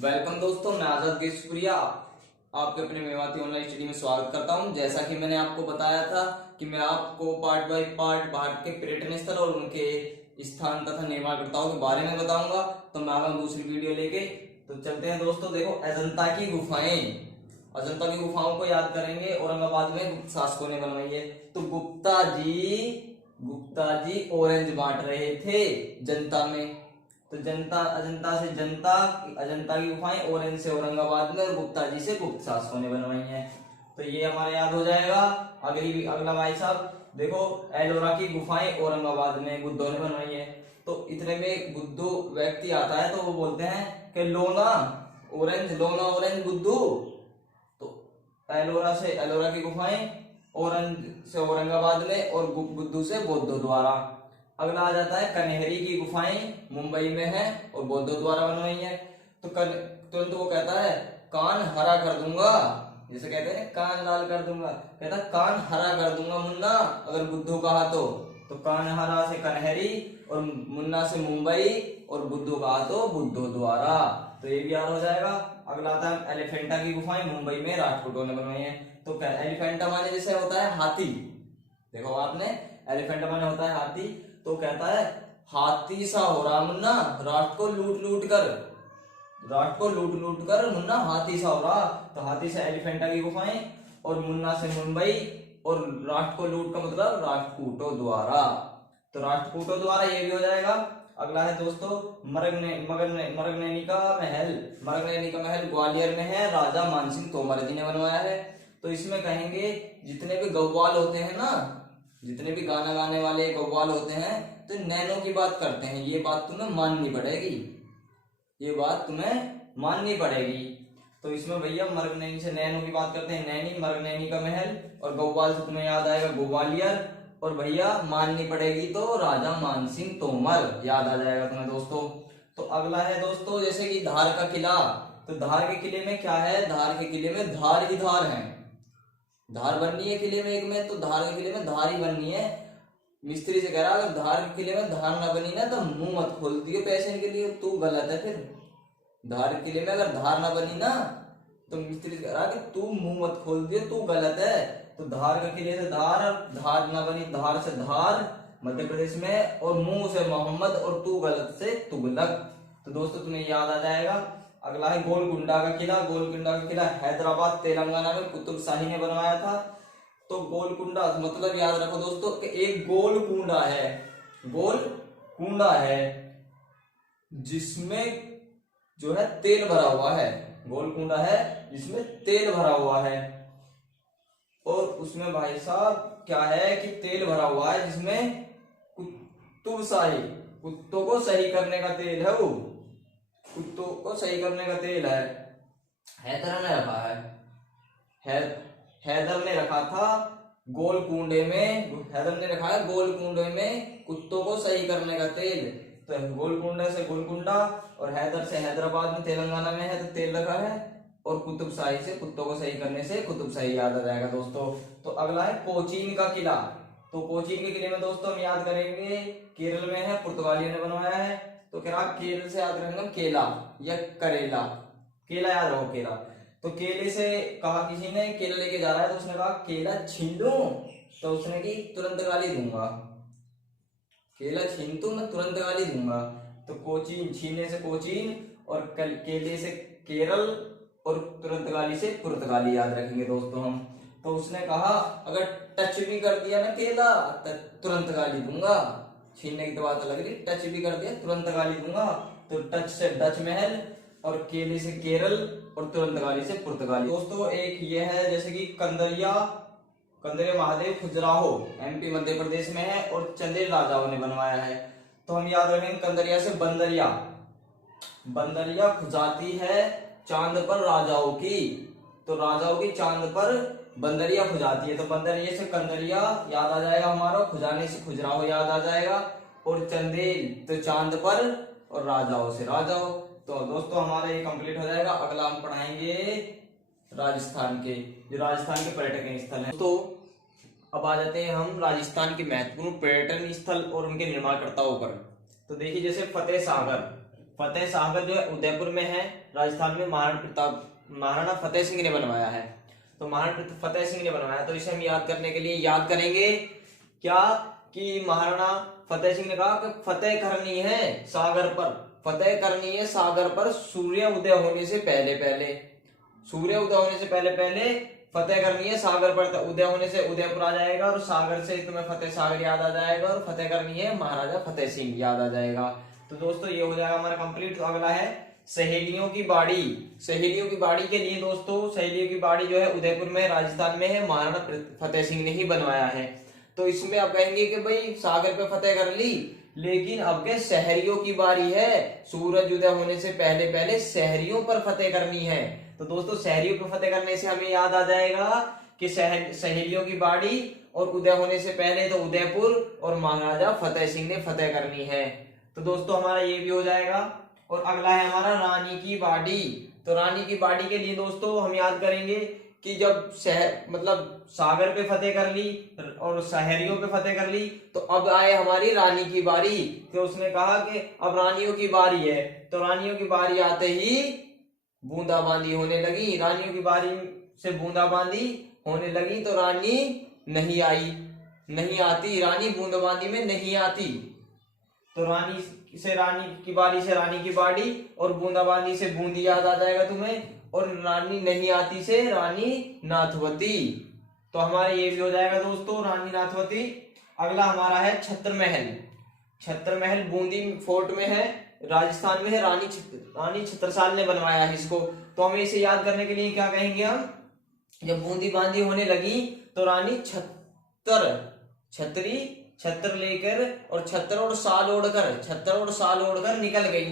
Welcome दोस्तों, मैं आजाद केशपुरिया आपके अपने मेवाती ऑनलाइन स्टडी में स्वागत करता हूं। जैसा कि मैंने आपको बताया था कि मैं आपको पार्ट बाय पार्ट भारत के पर्यटन स्थल और उनके स्थान तथा निर्माणकर्ताओं के बारे में बताऊंगा। तो मैं आ गया दूसरी वीडियो लेके। तो चलते हैं दोस्तों। देखो, अजंता की गुफाएं, अजंता की गुफाओं को याद करेंगे। औरंगाबाद में गुप्त शासकों ने बनवाई है। तो गुप्ता जी ऑरेंज बांट रहे थे जनता में। तो जनता, अजंता से जनता, अजंता की गुफाएं ऑरेंज से औरंगाबाद में और गुप्ता जी से गुप्त शासकों ने बनवाई हैं। तो ये हमारा याद हो जाएगा। अगला भाई साहब देखो, एलोरा की गुफाएं औरंगाबाद में बुद्धों ने बनवाई है। तो इतने में बुद्धू व्यक्ति आता है तो वो बोलते हैं कि लोना ऑरेंज बुद्धू। तो एलोरा की गुफाएं ऑरेंज से औरंगाबाद में और बुद्धू से बौद्धों द्वारा। अगला आ जाता है कन्हेरी की गुफाएं मुंबई में है और बौद्धों द्वारा बनवाई है। तो तुरंत वो कहता है कान हरा कर दूंगा, जैसे कहते हैं कान लाल कर दूंगा, कहता है कान हरा कर दूंगा मुन्ना अगर बुद्धू कहा तो कान हरा से कन्हेरी और मुन्ना से मुंबई और बुद्धू कहा तो बुद्धों द्वारा। तो ये भी याद हो जाएगा। अगला आता है एलिफेंटा की गुफाएं मुंबई में राजपूतों ने बनवाई है। तो एलिफेंटा माने जैसे होता है हाथी। देखो आपने, एलिफेंटा माने होता है हाथी। तो कहता है हाथी सा हो रहा मुन्ना राष्ट्र को लूट लूट कर मुन्ना हाथी सा हो रहा। तो हाथी से एलिफेंटा की गुफाएं और मुन्ना से मुंबई और राष्ट्र को लूट का मतलब राष्ट्रकूटों द्वारा। तो राष्ट्रकूटों द्वारा ये भी हो जाएगा। अगला है दोस्तों मरगनैनी का महल ग्वालियर में है, राजा मानसिंह तोमर जी ने बनवाया है। तो इसमें कहेंगे जितने भी गव्वाल होते हैं ना, जितने भी गाना गाने वाले कव्वाल होते हैं तो नैनो की बात करते हैं। ये बात तुम्हें माननी पड़ेगी। तो इसमें भैया मरगनैनी से नैनो की बात करते हैं, नैनी मरगनैनी का महल, और गव्वाल से तुम्हें याद आएगा ग्वालियर, और भैया माननी पड़ेगी तो राजा मानसिंह तोमर याद आ जाएगा तुम्हें दोस्तों। तो अगला है दोस्तों जैसे कि धार का किला। तो धार के किले में क्या है, धार के किले में धार ही धार है। धार बननी है किले में एक में, तो धार के किले में धार ही बननी है। मिस्त्री से कह रहा अगर धार के किले में धार ना बनी ना तो मुंह मत खोल दियो पैसे के लिए, तू गलत है। फिर धार के किले में अगर धार ना बनी ना तो मिस्त्री से कह रहा कि तू मुंह मत खोल दियो, तू गलत है। तो धार के किले से धार ना बनी, धार से धार मध्य प्रदेश में, और मुंह से मोहम्मद और तू गलत से तुगलक। तो दोस्तों तुम्हें याद आ जाएगा। अगला है गोलकुंडा का किला हैदराबाद तेलंगाना में कुतुब शाही ने बनवाया था। तो गोलकुंडा मतलब याद रखो दोस्तों कि एक गोल कुंडा है जिसमें जो है तेल भरा हुआ है। गोल कुंडा है जिसमें तेल भरा हुआ है, और उसमें भाई साहब क्या है कि तेल भरा हुआ है जिसमें कुतुब शाही, कुत्तों को सही करने का तेल है, वो कुत्तों को सही करने का तेल है। हैदर ने रखा है, हैदर ने रखा था गोल कुंडे में, हैदर ने रखा है गोल कुंडे में कुत्तों को सही करने का तेल। तो गोलकुंडा से गोलकुंडा और हैदर से हैदराबाद में तेलंगाना में है तो तेल रखा है, और कुतुब शाही से कुत्तों को सही करने से कुतुब शाही याद आ जाएगा दोस्तों। तो अगला है कोचीन का किला। तो कोचीन के किले में दोस्तों हम याद करेंगे केरल में है, पुर्तगालियों ने बनवाया है। तो कह रहा केरल से याद करेंगे केला या करेला, केला याद रहो केला। तो केले से कहा किसी ने, केला लेके जा रहा है तो उसने कहा केला छीन लूं, तो उसने की तुरंत गाली दूंगा, केला छीन तू मैं तुरंत गाली दूंगा। तो कोचीन, छीनने से कोचीन, और केले से केरल, और तुरंत गाली से पुर्तगाली याद रखेंगे दोस्तों हम। तो उसने कहा अगर टच भी कर दिया ना केला तो तुरंत गाली दूंगा। छीनने की तो बात अलग रही, टच भी कर दिया तुरंत गाली दूंगा। तो टच से डच महल, और केले से केरल, और तुरंत गाली से पुर्तगाली। दोस्तों एक ये है जैसे कि कंदरिया महादेव खजुराहो एमपी मध्य प्रदेश में है, और चंदेल राजाओं ने बनवाया है। तो हम याद रखेंगे कंदरिया से बंदरिया खुजाती है चांद पर राजाओं की। तो राजाओं की चांद पर बंदरिया खुजाती है। तो बंदरिया से कंदरिया याद आ जाएगा हमारा, खुजाने से खजुराहो याद आ जाएगा, और चंदेल तो चांद पर, और राजाओं से राजाओं। तो दोस्तों हमारा ये कंप्लीट हो जाएगा। अगला हम पढ़ाएंगे राजस्थान के, जो राजस्थान के पर्यटन स्थल हैं। तो अब आ जाते हैं हम राजस्थान के महत्वपूर्ण पर्यटन स्थल और उनके निर्माणकर्ताओं पर। तो देखिए जैसे फतेह सागर जो है उदयपुर में है, राजस्थान में, महाराणा फतेह सिंह ने बनवाया है। तो महाराणा फतेह सिंह ने बनवाया, तो इसे हम याद करने के लिए याद करेंगे क्या कि महाराणा फतेह सिंह ने कहा कि फतेह करनी है सागर पर, फतेह करनी है सागर पर सूर्य उदय होने से पहले पहले, सूर्य उदय होने से पहले पहले फतेह करनी है सागर पर। उदय होने से उदयपुर आ जाएगा और सागर से तुम्हें फतेह सागर याद आ जाएगा और फतेह करनी है महाराजा फतेह सिंह याद आ जाएगा। तो दोस्तों ये हो जाएगा हमारा कंप्लीट। तो अगला है सहेलियों की बाड़ी। सहेलियों की बाड़ी के लिए दोस्तों, सहेलियों की बाड़ी जो है उदयपुर में, राजस्थान में है, महाराणा फतेह सिंह ने ही बनवाया है। तो इसमें आप कहेंगे कि भाई सागर पे फतेह कर ली, लेकिन अब के शहरियों की बारी है, सूरज उदय होने से पहले पहले शहरियों पर फतेह करनी है। तो दोस्तों शहरियों पर फतेह करने से हमें याद आ जाएगा कि सहेलियों की बाड़ी और उदय होने से पहले तो उदयपुर और महाराजा फतेह सिंह ने फतेह करनी है। तो दोस्तों हमारा ये भी हो जाएगा। और अगला है हमारा रानी की बाड़ी। तो रानी की बाड़ी के लिए दोस्तों हम याद करेंगे कि जब शहर मतलब सागर पे फतेह कर ली और शहरियों पे फतेह कर ली, तो अब आए हमारी रानी की बारी। तो उसने कहा कि अब रानियों की बारी है। तो रानियों की बारी आते ही बूंदाबांदी होने लगी, रानियों की बारी से बूंदाबांदी होने लगी। तो रानी नहीं आई, नहीं आती, रानी बूंदाबांदी में नहीं आती। तो रानी की बारी से रानी की बाड़ी और बूंदाबांदी से बूंदी याद आ जाएगा तुम्हें, और रानी नहीं आती से रानी नाथवती। तो हमारे ये भी हो जाएगा दोस्तों रानी नाथवती। अगला हमारा है छत्र महल। छत्र महल बूंदी फोर्ट में है, राजस्थान में है, रानी छत्रसाल ने बनवाया है इसको। तो हमें इसे याद करने के लिए क्या कहेंगे हम, जब बूंदी बांदी होने लगी तो रानी छत्र लेकर और छत्र और शाल ओढ़कर निकल गई।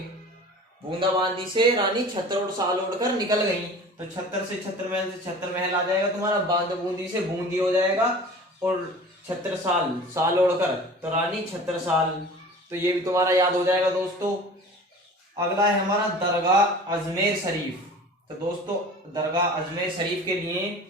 बूंदाबांदी से रानी छत्र और शाल ओढ़कर निकल गई। तो छत्र से छत्र महल आ जाएगा तुम्हारा, बांध बूंदी से बूंदी हो जाएगा, और छत्र शाल ओढ़कर तो रानी छत्रसाल। तो ये भी तुम्हारा याद हो जाएगा दोस्तों। अगला है हमारा दरगाह अजमेर शरीफ। तो दोस्तों दरगाह अजमेर शरीफ के लिए,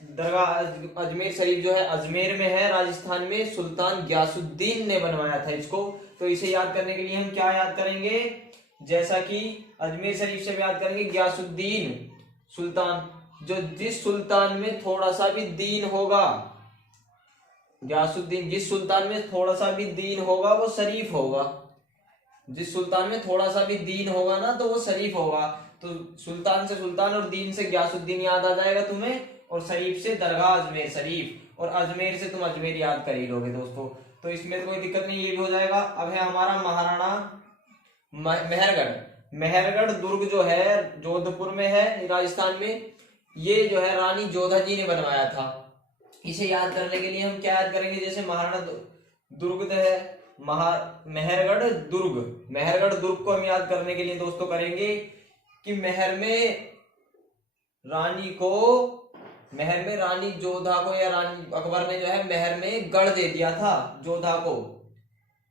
दरगाह अजमेर शरीफ जो है अजमेर में है, राजस्थान में, सुल्तान ग्यासुद्दीन ने बनवाया था इसको। तो इसे याद करने के लिए हम क्या याद करेंगे, जैसा कि अजमेर शरीफ से याद करेंगे ग्यासुद्दीन सुल्तान, जो जिस सुल्तान में थोड़ा सा भी दीन होगा, ग्यासुद्दीन जिस सुल्तान में थोड़ा सा भी दीन होगा वो शरीफ होगा। जिस सुल्तान में थोड़ा सा भी दीन होगा ना तो वो शरीफ होगा। तो सुल्तान से सुल्तान और दीन से ग्यासुद्दीन याद आ जाएगा तुम्हें, और शरीफ से दरगाह अजमेर शरीफ, और अजमेर से तुम अजमेर याद कर ही लोगे दोस्तों। तो इसमें कोई दिक्कत नहीं, ये भी हो जाएगा। अब है हमारा महाराणा मेहरगढ़ दुर्ग जो है जोधपुर में है, राजस्थान में। ये जो है रानी जोधा जी ने बनवाया था। इसे याद करने के लिए हम क्या याद करेंगे, जैसे महाराणा दुर्ग है, मेहरगढ़ दुर्ग को हम याद करने के लिए दोस्तों करेंगे कि महर में रानी जोधा को, या रानी अकबर ने जो है महर में गढ़ दे दिया था जोधा को,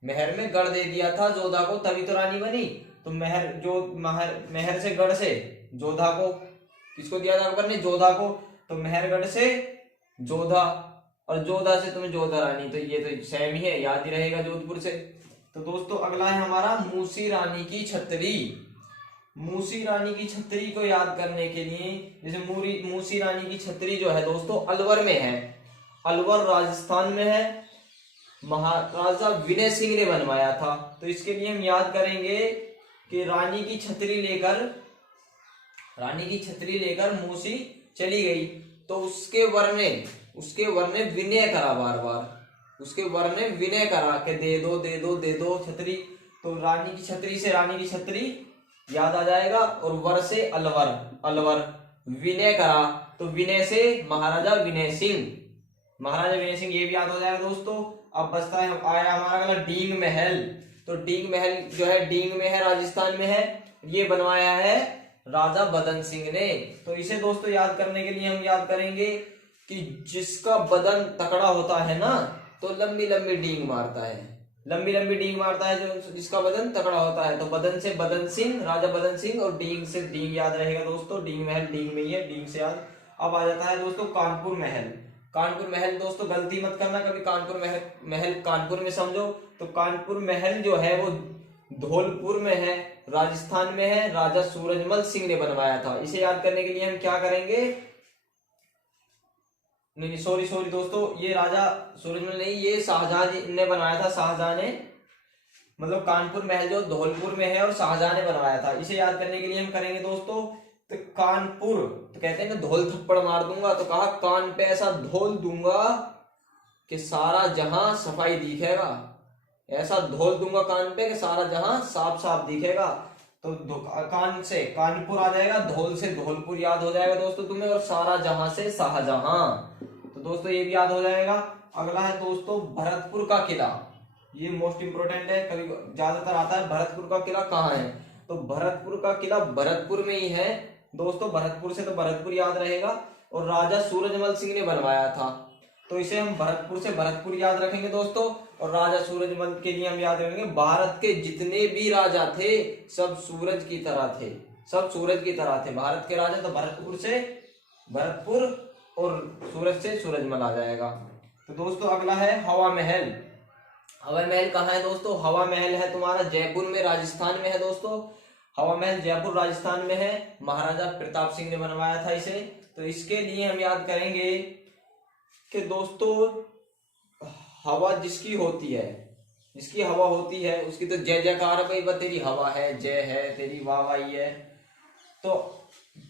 महर में गढ़ दे दिया था जोधा को, तभी तो रानी बनी। तो महर से गढ़ से जोधा को किसको दिया था अकबर ने, जोधा को। तो मेहरगढ़ से जोधा, और जोधा से तुम्हें जोधा रानी, तो ये तो सेम ही है, याद ही रहेगा जोधपुर से। तो दोस्तों अगला है हमारा मूसी रानी की छतरी। मूसी रानी की छतरी को याद करने के लिए, जैसे मूसी रानी की छतरी जो है दोस्तों अलवर में है, अलवर राजस्थान में है, महाराजा विनय सिंह ने बनवाया था। तो इसके लिए हम याद करेंगे कि रानी की छतरी लेकर मूसी चली गई, तो उसके वर ने विनय करा, उसके वर ने विनय करा कि दे दो छतरी। तो रानी की छतरी से रानी की छतरी याद आ जाएगा, और वर से अलवर विनय करा, तो विनय से महाराजा विनय सिंह, ये भी याद हो जाएगा दोस्तों। अब बचता है आया हमारा अगला डींग महल। तो डींग महल जो है डींग में है, राजस्थान में है, ये बनवाया है राजा बदन सिंह ने। तो इसे दोस्तों याद करने के लिए हम याद करेंगे कि जिसका बदन तकड़ा होता है ना तो लंबी लंबी डींग मारता है, जो जिसका बदन तकड़ा होता है। तो बदन से बदन सिंह, राजा बदन सिंह, और डींग से डींग याद रहेगा दोस्तों। डींग महल डींग में ही है, डींग से याद। अब आ जाता है दोस्तों कानपुर महल दोस्तों गलती मत करना, कभी कानपुर महल कानपुर में समझो। तो कानपुर महल जो है वो धौलपुर में है, राजस्थान में है, राजा सूरजमल सिंह ने बनवाया था। इसे याद करने के लिए हम क्या करेंगे, नहीं सॉरी दोस्तों, ये राजा सूरजमल नहीं, ये शाहजहां ने बनवाया था। शाहजहां ने, मतलब कानपुर महल जो धौलपुर में है और शाहजहां ने बनवाया था। इसे याद करने के लिए हम करेंगे दोस्तों, तो कानपुर, तो कहते हैं ना धौल थप्पड़ मार दूंगा, तो कहा कान पे ऐसा धौल दूंगा कि सारा जहां सफाई दिखेगा। ऐसा धौल दूंगा कान पे कि सारा जहां साफ साफ दिखेगा। तो कान से कानपुर आ जाएगा, धौल से धौलपुर याद हो जाएगा दोस्तों तुम्हें, और सारा जहां से शाहजहां। तो दोस्तों ये भी याद हो जाएगा। अगला है दोस्तों भरतपुर का किला, ये मोस्ट इंपोर्टेंट है, कभी ज्यादातर आता है भरतपुर का किला कहाँ है, तो भरतपुर का किला भरतपुर में ही है दोस्तों। भरतपुर से तो भरतपुर याद रहेगा, और राजा सूरजमल सिंह ने बनवाया था, तो इसे हम भरतपुर से भरतपुर याद रखेंगे दोस्तों। और राजा सूरजमल के लिए हम याद रखेंगे, भारत के जितने भी राजा थे सब सूरज की तरह थे, सब सूरज की तरह थे भारत के राजा। तो भरतपुर से भरतपुर और सूरज से सूरजमल आ जाएगा। तो दोस्तों अगला है हवा महल। हवा महल कहाँ है दोस्तों, हवा महल है तुम्हारा जयपुर में, राजस्थान में है दोस्तों। हवा महल जयपुर राजस्थान में है, महाराजा प्रताप सिंह ने बनवाया था इसे। तो इसके लिए हम याद करेंगे कि दोस्तों हवा जिसकी होती है, जिसकी हवा होती है उसकी तो जय जयकार भाई, वह तेरी हवा है, जय है, तेरी वाहवाही है। तो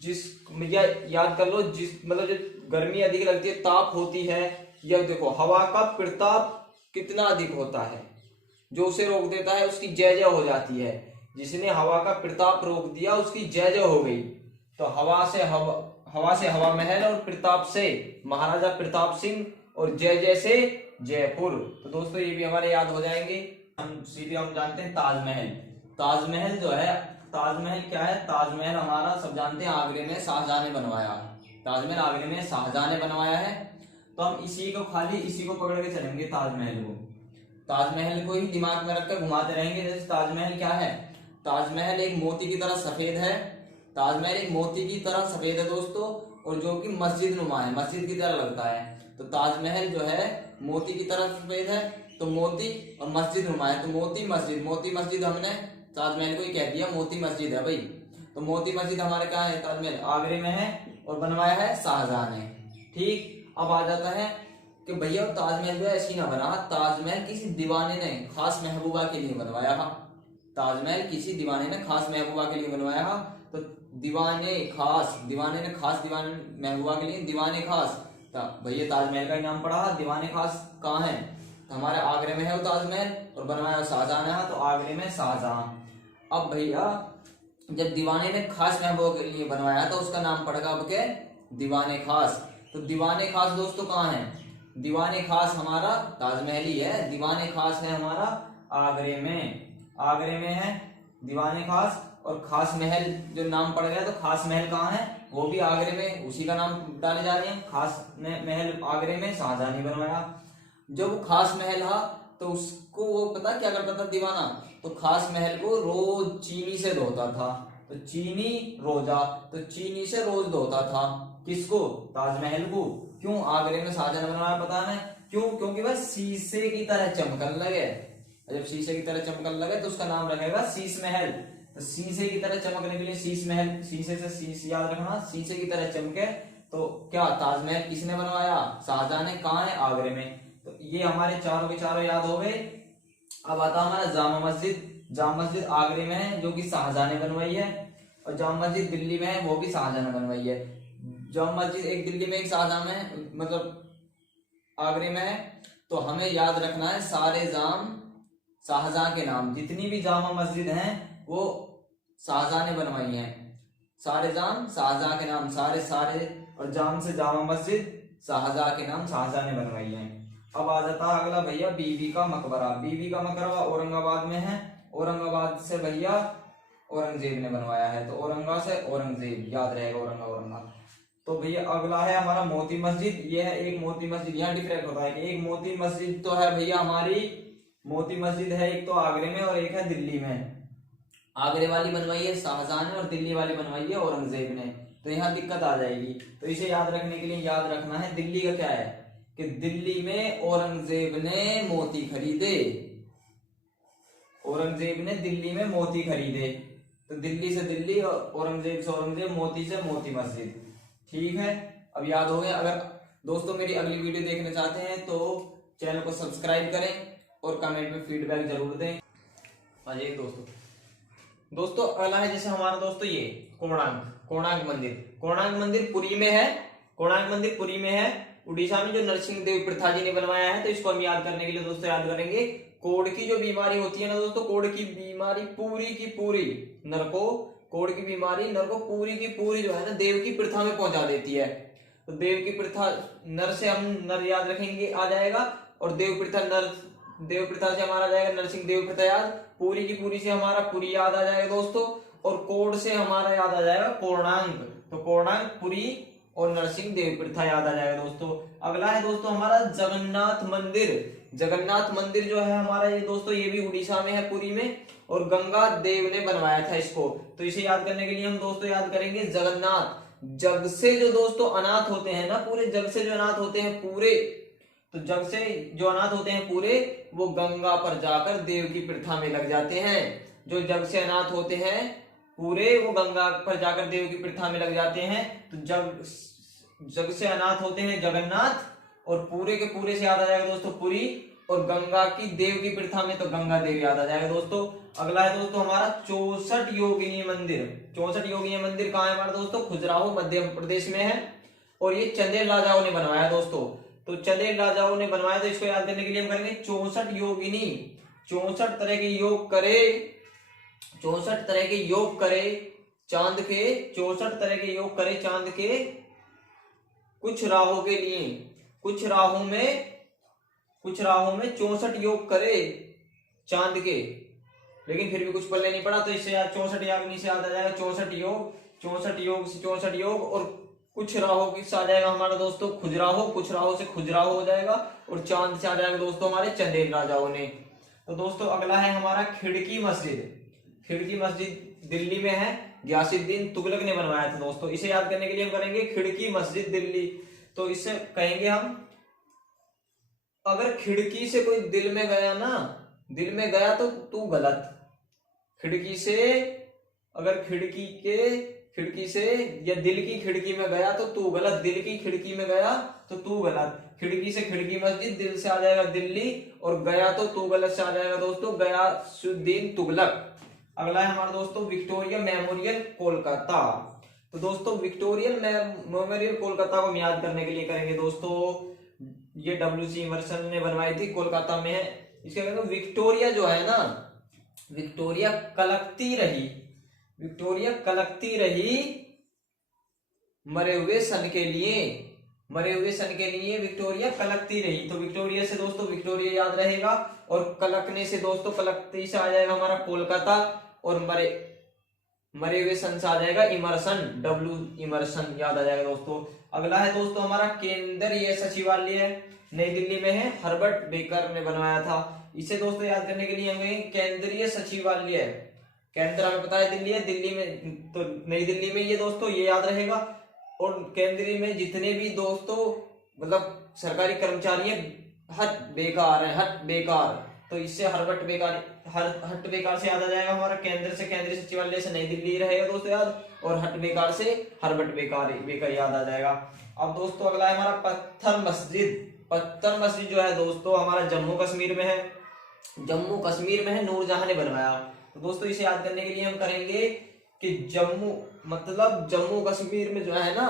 जिस याद कर लो, जिस मतलब जो गर्मी अधिक लगती है, ताप होती है, यह देखो हवा का प्रताप कितना अधिक होता है, जो उसे रोक देता है उसकी जय जय हो जाती है। जिसने हवा का प्रताप रोक दिया उसकी जय जय हो गई। तो हवा से हवा महल, और प्रताप से महाराजा प्रताप सिंह, और जय जय से जयपुर। तो दोस्तों ये भी हमारे याद हो जाएंगे। हम जानते हैं ताजमहल। ताजमहल जो है, ताजमहल क्या है, ताजमहल हमारा सब जानते हैं आगरे में शाहजहां ने बनवाया है। ताजमहल आगरे में शाहजहां ने बनवाया है। तो हम इसी को खाली इसी को पकड़ के चलेंगे, ताजमहल को, ताजमहल को ही दिमाग में रखकर घुमाते रहेंगे। जैसे ताजमहल क्या है, ताजमहल एक मोती की तरह सफेद है, ताजमहल एक मोती की तरह सफेद है दोस्तों, और जो कि मस्जिद नुमा है, मस्जिद की तरह लगता है। तो ताजमहल जो है मोती की तरह सफेद है, तो मोती, और मस्जिद नुमा है, तो मोती मस्जिद, मोती मस्जिद हमने ताजमहल को ही कह दिया, मोती मस्जिद है भाई। तो मोती मस्जिद हमारे कहाँ है, ताजमहल आगरे में है, और बनवाया है शाहजहां ने। ठीक, अब आ जाता है कि भैया ताजमहल जो है ऐसी ना बना, ताजमहल किसी दीवाने ने खास महबूबा के लिए बनवाया था। ताजमहल किसी दीवाने ने खास महबूबा के लिए बनवाया था। तो दीवाने ने खास दीवान महबूबा के लिए दीवाने खास, तो भैया ताजमहल का ही नाम पड़ा। दीवाने खास कहाँ है, तो हमारे आगरे में है वो ताजमहल, और बनवाया शाहजहां ने, तो आगरे में शाहजहां। अब भैया जब दीवाने ने खास महबूबा के लिए बनवाया तो उसका नाम पड़ेगा अब क्या, दीवाने खास। तो दीवाने खास दोस्तों कहाँ है, दीवाने खास हमारा ताजमहल ही है, दीवाने खास है हमारा आगरे में है दीवाने खास। और खास महल जो नाम पड़ गया, तो खास महल कहाँ है, वो भी आगरे में, उसी का नाम डाले जा रहे हैं। खास महल आगरे में शाहजहां ने बनवाया। जब खास महल था तो उसको वो पता क्या करता था दीवाना, तो खास महल को रोज चीनी से धोता था। तो चीनी रोजा, तो चीनी से रोज धोता था किसको, ताजमहल को। क्यों आगरे में शाहजहां ने बनवाया पता है क्यों, क्योंकि वह शीशे की तरह चमकने लगे। जब शीशे की तरह चमकने लगे तो उसका नाम रखेगा शीश महल। तो शीशे की तरह चमकने के लिए शीश महल, शीशे से शीश याद रखना, शीशे की तरह चमके। तो क्या ताजमहल किसने बनवाया, शाहजहां ने। कहाँ है, आगरे में। तो ये हमारे चारों के चारों याद हो गए। अब आता हमारा जामा मस्जिद। जामा मस्जिद आगरे में है, जो कि शाहजहां ने बनवाई है, और जामा मस्जिद दिल्ली में है, वो भी शाहजहां ने बनवाई है। जामा मस्जिद एक दिल्ली में, एक शाहजहां में, मतलब आगरे में है। तो हमें याद रखना है सारे जाम शाहजहां के नाम, जितनी भी जामा मस्जिद हैं वो शाहजहां ने बनवाई हैं। सारे जाम शाहजहां के नाम, सारे और जाम से जामा मस्जिद शाहजहां के नाम, शाहजहां ने बनवाई है। अब आ जाता है अगला भैया बीबी का मकबरा। बीबी का मकबरा औरंगाबाद में है। औरंगाबाद से भैया औरंगजेब ने बनवाया है। तो औरंगा से औरंगजेब याद रहेगा, औरंगा। तो भैया अगला है हमारा मोती मस्जिद। ये है एक मोती मस्जिद। यहाँ डिफरेंट होता है कि एक मोती मस्जिद तो है भैया हमारी, मोती मस्जिद है एक तो आगरे में और एक है दिल्ली में। आगरे वाली बनवाई है शाहजहां ने और दिल्ली वाली बनवाई है औरंगजेब ने। तो यहाँ दिक्कत आ जाएगी। तो इसे याद रखने के लिए याद रखना है दिल्ली का क्या है कि दिल्ली में औरंगजेब ने मोती खरीदे। औरंगजेब ने दिल्ली में मोती खरीदे, तो दिल्ली से दिल्ली और औरंगजेब से औरंगजेब, मोती से मोती मस्जिद। ठीक है, अब याद हो गया। अगर दोस्तों मेरी अगली वीडियो देखना चाहते हैं तो चैनल को सब्सक्राइब करें और कमेंट में फीडबैक जरूर दें। अजय दोस्तों अगला है जैसे हमारा दोस्तों ये कोणार्क मंदिर। कोणार्क मंदिर पुरी में है, कोणार्क मंदिर पुरी में है, उड़ीसा में, जो नरसिंह देव प्रथा जी ने बनवाया है। तो इसको हम याद करने के लिए दोस्तों याद करेंगे, कोढ़ की जो बीमारी होती है ना दोस्तों, कोढ़ की बीमारी पूरी की पूरी नर को, कोढ़ की बीमारी नर को पूरी की पूरी जो है ना देव की प्रथा में पहुंचा देती है। तो देव की प्रथा, नर से हम नर याद रखेंगे आ जाएगा, और देव प्रथा नर, देव प्रथा से हमारा आ जाएगा नरसिंह देव प्रथा याद, पूरी की पूरी से हमारा पुरी याद आ जाएगा दोस्तों, और कोढ़ से हमारा याद आ जाएगा कोणार्क। तो कोणार्क, पुरी और नरसिंह देव प्रथा याद आ जाएगा दोस्तों। अगला है दोस्तों हमारा जगन्नाथ मंदिर। जगन्नाथ मंदिर जो है हमारा ये दोस्तों, ये भी उड़ीसा में है, पुरी में, और गंगा देव ने बनवाया था इसको। तो इसे याद करने के लिए हम दोस्तों याद करेंगे जगन्नाथ। जग से जो दोस्तों अनाथ होते हैं ना, पूरे जग से जो अनाथ होते हैं पूरे, तो जग से जो अनाथ होते हैं पूरे, वो गंगा पर जाकर देव की प्रथा में लग जाते हैं। जो जग से अनाथ होते हैं पूरे, वो गंगा पर जाकर देव की प्रथा में लग जाते हैं। तो जग से अनाथ होते हैं जगन्नाथ, और पूरे के पूरे से याद आ जाएगा दोस्तों पुरी, और गंगा की देव की प्रथा में तो गंगा देव याद आ जाएगा दोस्तों। अगला है दोस्तों हमारा 64 योगिनी मंदिर। 64 योगिनी मंदिर कहाँ है हमारा दोस्तों? खजुराहो मध्य प्रदेश में है, और ये चंदेल राजाओं ने बनवाया दोस्तों। तो चंदेल राजाओं ने बनवाया, तो इसको याद करने के लिए हम करेंगे 64 योगिनी। 64 तरह के योग करे, 64 तरह के योग करे चांद के, 64 तरह के योग करे चांद के, कुछ राहों के लिए, कुछ राहों में 64 योग करे चांद के, लेकिन फिर भी कुछ पल्ले नहीं पड़ा। तो इससे याद 64 याग्नि से याद आ जाएगा 64 योग, 64 योग से 64 योग, और कुछ राहों से आ जाएगा हमारा दोस्तों खुजराहो, कुछ राहों से खुजराहो हो जाएगा, और चांद से आ जाएगा दोस्तों हमारे चंदेल राजाओं ने। तो दोस्तों अगला है हमारा खिड़की मस्जिद। खिड़की मस्जिद दिल्ली में है, गयासुद्दीन तुगलक ने बनवाया था दोस्तों। इसे याद करने के लिए हम करेंगे खिड़की मस्जिद दिल्ली। तो इससे कहेंगे हम, अगर खिड़की से कोई दिल में गया ना, दिल में गया तो तू गलत। खिड़की से, अगर खिड़की से या दिल की खिड़की में गया तो तू गलत, दिल की खिड़की में गया तो तू गलत। खिड़की से खिड़की मस्जिद, दिल से आ जाएगा दिल्ली, और गया तो तू गलत से आ जाएगा दोस्तों गयासुद्दीन तुगलक। अगला है हमारा दोस्तों विक्टोरिया मेमोरियल कोलकाता। तो दोस्तों विक्टोरियल मेमोरियल कोलकाता को हम याद करने के लिए करेंगे दोस्तों, ये WC इमर्सन ने बनवाई थी, कोलकाता में है। इसके अलावा विक्टोरिया जो है ना, विक्टोरिया कलकती रही, विक्टोरिया कलकती रही मरे हुए सन के लिए, मरे हुए सन के लिए विक्टोरिया कलकती रही। तो विक्टोरिया से दोस्तों विक्टोरिया याद रहेगा, और कलकने से दोस्तों कलकती से आ जाएगा हमारा कोलकाता, और मरे हुए सन से आ जाएगा इमर्सन, W इमर्सन याद आ जाएगा दोस्तों। अगला है दोस्तों हमारा केंद्रीय सचिवालय, नई दिल्ली में है, हर्बर्ट बेकर ने बनवाया था। इसे दोस्तों याद करने के लिए हमें केंद्रीय सचिवालय, केंद्र हमें पता है दिल्ली है, दिल्ली में तो नई दिल्ली में ये दोस्तों ये याद रहेगा। और केंद्रीय में जितने भी दोस्तों मतलब सरकारी कर्मचारी हैं, हट बेकार है, हट बेकार, तो इससे हट बेकार से याद आ जाएगा हमारा केंद्र से, केंद्रीय सचिवालय से नई दिल्ली रहेगा दोस्तों याद, और हट बेकार से हर्बर्ट बेकर याद आ जाएगा। अब दोस्तों अगला है हमारा पत्थर मस्जिद। पत्थर मस्जिद जो है दोस्तों हमारा जम्मू कश्मीर में है, जम्मू कश्मीर में है, नूरजहां ने बनवाया। तो दोस्तों इसे याद करने के लिए हम करेंगे कि जम्मू कश्मीर में जो है ना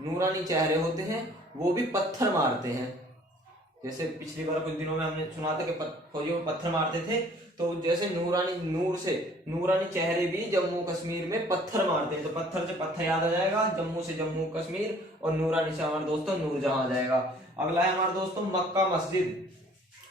नूरानी चेहरे होते हैं, वो भी पत्थर मारते हैं। जैसे पिछली बार कुछ दिनों में हमने सुना था कि फौजियों में पत्थर मारते थे, तो जैसे नूरानी चेहरे भी जम्मू कश्मीर में पत्थर मारते हैं। तो पत्थर से पत्थर याद आ जाएगा, जम्मू से जम्मू कश्मीर, और नूरानी से हमारे दोस्तों नूरजहां आ जाएगा। अगला है हमारे दोस्तों मक्का मस्जिद।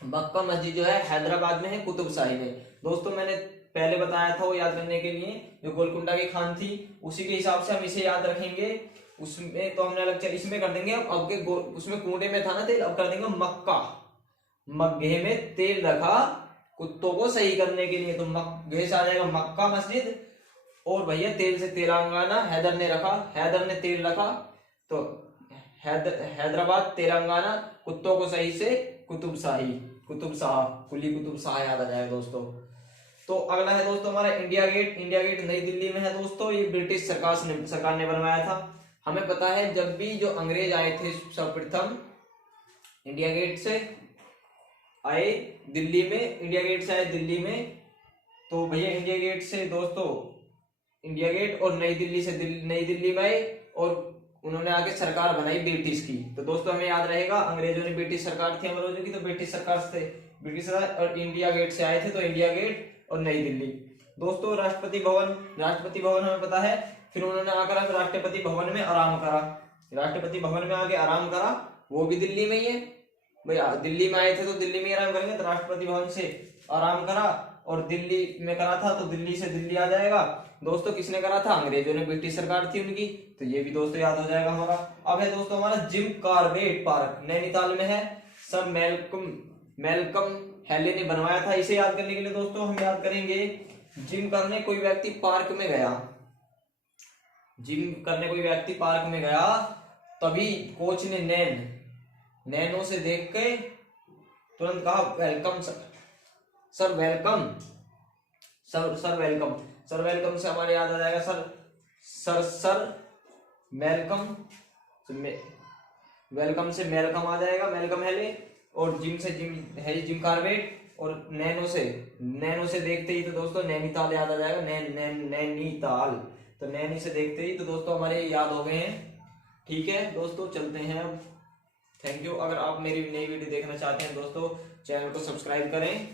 मक्का मस्जिद जो है हैदराबाद में है, कुतुबशाही में। दोस्तों मैंने पहले बताया था वो याद करने के लिए, जो गोलकुंडा की खान थी उसी के हिसाब से हम इसे याद रखेंगे। उसमें तो हमने अलग इसमें कर देंगे, अब उसमें कूड़े में था ना तेल, अब कर देंगे मक्का, मग्घे में तेल रखा कुत्तों को सही करने के लिए, तो मग्घे से आ जाएगा मक्का मस्जिद। और भैया तेल से तेलंगाना, हैदर ने तेल रखा, तो हैदराबाद तेलंगाना, कुत्तों को सही से कुतुब शाह याद आ जाएगा दोस्तों। तो अगला है दोस्तों हमारा इंडिया गेट। इंडिया गेट नई दिल्ली में है दोस्तों, ये ब्रिटिश सरकार ने बनवाया था। हमें पता है जब भी जो अंग्रेज आए थे सर्वप्रथम इंडिया गेट से आए दिल्ली में, इंडिया गेट से आए दिल्ली में, तो भैया इंडिया गेट से दोस्तों, इंडिया गेट और नई दिल्ली से नई दिल्ली में आए और उन्होंने आके सरकार बनाई ब्रिटिश की। तो दोस्तों हमें याद रहेगा अंग्रेजों ने ब्रिटिश सरकार थी अंग्रेजों की, तो ब्रिटिश सरकार से ब्रिटिश सरकार और इंडिया गेट से आए थे, तो इंडिया गेट और नई दिल्ली। दोस्तों राष्ट्रपति भवन हमें पता है, फिर उन्होंने आकर राष्ट्रपति भवन में आराम करा। राष्ट्रपति भवन में आके आराम करा, वो भी दिल्ली में ही है भैया, दिल्ली में आए थे तो दिल्ली में ही आराम करेंगे। तो राष्ट्रपति भवन से आराम करा और दिल्ली में करा था, तो दिल्ली से दिल्ली आ जाएगा। दोस्तों किसने करा था? अंग्रेजों ने, ब्रिटिश सरकार थी उनकी, तो ये भी दोस्तों याद हो जाएगा हमारा। अब है दोस्तों हमारा जिम कॉर्बेट पार्क, नैनीताल में है। सर मेलकम हेले ने बनवाया था। इसे याद करने के लिए दोस्तों हम याद करेंगे, जिम करने कोई व्यक्ति पार्क में गया, जिम करने कोई व्यक्ति पार्क में गया, तभी कोच ने नैनो से देख के तुरंत कहा welcome sir welcome, sir welcome. Sir welcome से हमारे याद आ जाएगा सर वेलकम से मेलकम आ जाएगा, मेलकम हेले। और जिम से जिम कॉर्बेट, और नैनो से देखते ही तो दोस्तों नैनीताल याद आ जाएगा, नैनीताल। तो नैनी से देखते ही तो दोस्तों हमारे याद हो गए हैं। ठीक है दोस्तों, चलते हैं अब। Thank you. अगर आप मेरी नई वीडियो देखना चाहते हैं दोस्तों, चैनल को सब्सक्राइब करें।